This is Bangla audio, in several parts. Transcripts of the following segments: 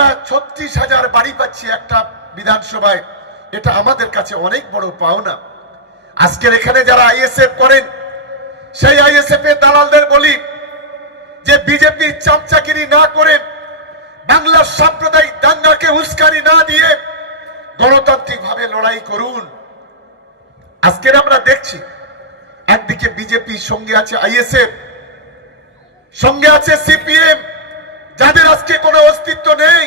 আমরা ছত্রিশ হাজার বাড়ি পাচ্ছি একটা বিধানসভায়। এটা আমাদের কাছে অনেক বড় পাওনা। আজকের এখানে যারা আইএসএফ করেন, সেই আইএসএফ এর দালালদের বলি যে বিজেপির চামচাগিরি না করে বাংলার সাম্প্রদায়িক দাঙ্গাকে উস্কানি না দিয়ে গণতান্ত্রিক ভাবে লড়াই করুন। আজকের আমরা দেখছি, একদিকে বিজেপি সঙ্গে আছে আইএসএফ, সঙ্গে আছে সিপিএম যাদের আজকে কোনো অস্তিত্ব নেই,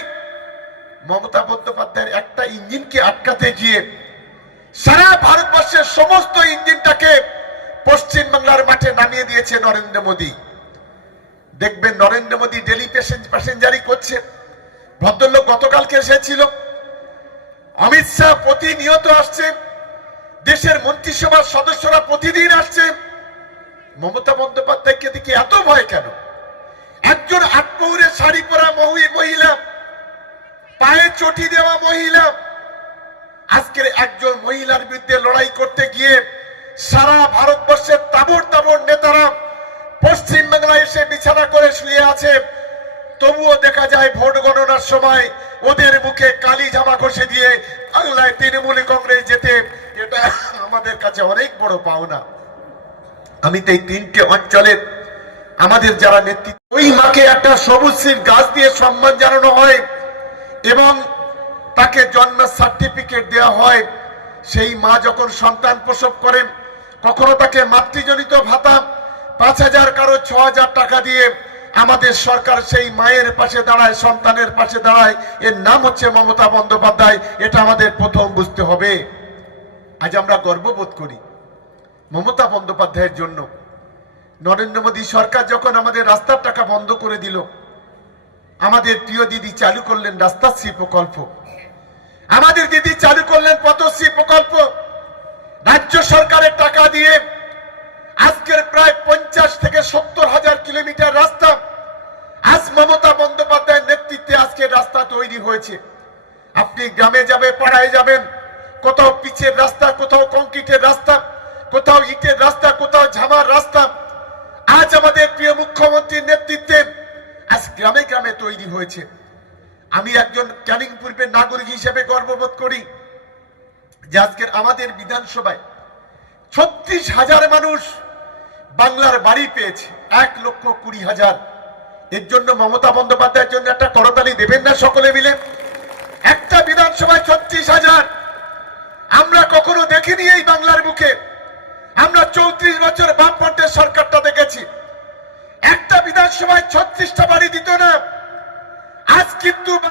মমতা বন্দ্যোপাধ্যায়ের একটা ইঞ্জিনকে আটকাতে গিয়ে সারা ভারতবর্ষের সমস্ত ইঞ্জিনটাকে পশ্চিম বাংলার মাঠে নামিয়ে দিয়েছে নরেন্দ্র মোদী। দেখবেন নরেন্দ্র মোদী ডেলি প্যাসেঞ্জারি করছে। ভদ্রলোক গতকালকে এসেছিল। অমিত শাহ প্রতিনিয়ত আসছে দেশের মন্ত্রিসভার সদস্যরা প্রতিদিন আসছে মমতা বন্দ্যোপাধ্যায়কে দিকে এত ভয় কেন? একজন আত্মহরে শাড়ি পরা মহি- মহিলা, পায়ে চটি দেওয়া মহিলা, আজকের একজন মহিলার বিরুদ্ধে লড়াই করতে গিয়ে সারা ভারতবর্ষের তাবর তাবর নেতারা পশ্চিম বাংলায় এসে বিছানা করে শুয়ে আছে। তবুও দেখা যায় ভোট গণনার সময় ওদের মুখে কালি জামা ঘষে দিয়ে বাংলায় তৃণমূল কংগ্রেস যেতে, এটা আমাদের কাছে অনেক বড় পাওনা। আমি তো এই তিনটে অঞ্চলের আমাদের যারা নেতৃত্ব মাকে একটা সবুজ গাছ দিয়ে সম্মান জানানো হয় এবং তাকে জন্ম সার্টিফিকেট দেওয়া হয়। সেই মা যখন সন্তান প্রসব করেন কখনো তাকে মাতৃজনিত ভাতা পাঁচ হাজার, কারও ছ হাজার টাকা দিয়ে আমাদের সরকার সেই মায়ের পাশে দাঁড়ায়, সন্তানের পাশে দাঁড়ায়। এর নাম হচ্ছে মমতা বন্দ্যোপাধ্যায়। এটা আমাদের প্রথম বুঝতে হবে। আজ আমরা গর্ববোধ করি মমতা বন্দ্যোপাধ্যায়ের জন্য। নরেন্দ্র মোদী সরকার যখন আমাদের রাস্তার টাকা বন্ধ করে দিল, আমাদের প্রিয় দিদি চালু করলেন রাস্তাশ্রী প্রকল্প। আমাদের দিদি চালু করলেন পথশ্রী প্রকল্প। রাজ্য সরকারের টাকা দিয়ে আজকের প্রায় পঞ্চাশ থেকে সত্তর হাজার কিলোমিটার রাস্তা আজ মমতা বন্দ্যোপাধ্যায়ের নেতৃত্বে আজকে রাস্তা তৈরি হয়েছে। আপনি গ্রামে যাবে পাড়ায় যাবেন, কোথাও পিচের রাস্তা, কোথাও কংক্রিটের রাস্তা, কোথাও ইটের রাস্তা কোথাও ঝামার রাস্তা আজ আমাদের প্রিয় মুখ্যমন্ত্রীর নেতৃত্বে আজ গ্রামে গ্রামে তৈরি হয়েছে। আমি একজন ক্যানিং পূর্বের নাগরিক হিসেবে গর্ববোধ করি যে আজকের আমাদের বিধানসভায় ছত্রিশ হাজার মানুষ বাংলার বাড়ি পেয়েছে, এক লক্ষ কুড়ি হাজার। এর জন্য মমতা বন্দ্যোপাধ্যায়ের জন্য একটা করতালি দেবেন না সকলে মিলে। একটা বিধানসভায় ছত্রিশ হাজার। আমরা কখনো দেখিনি এই বাংলার বুকে। আমরা চৌত্রিশ বছর বামপন্থের সরকারটা দেখেছি। বিধানসভায় ছত্রিশটা বাড়ি দিত না। আজ কিন্তু